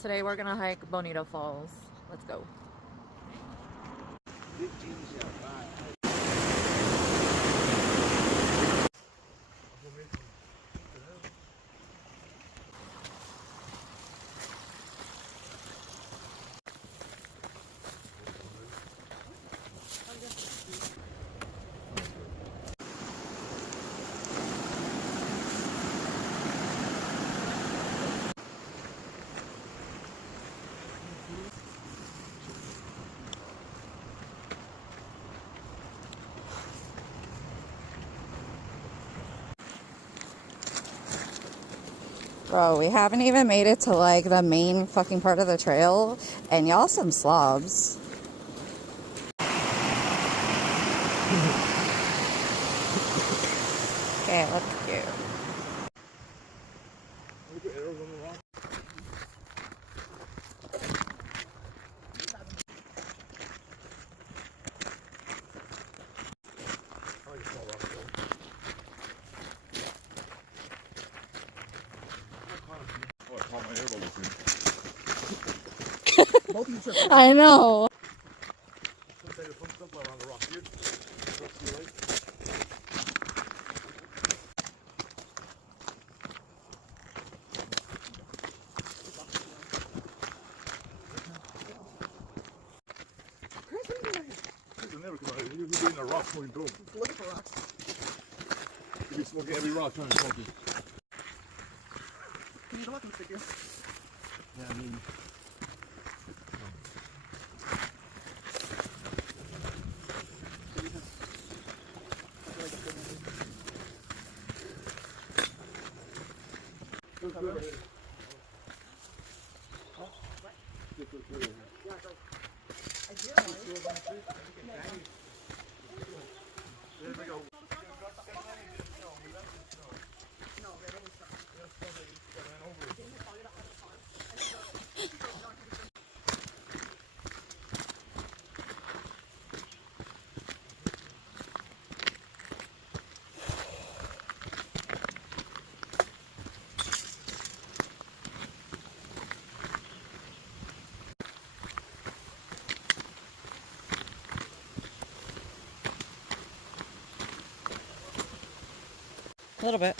Today we're gonna hike Bonito Falls. Let's go. Bro, we haven't even made it to like the main fucking part of the trail, and y'all some slobs. Okay, let's go. I know. Look for rocks. You'll be smoking every rock trying to smoke it. You need a walking stick here. Yeah, I mean. A little bit.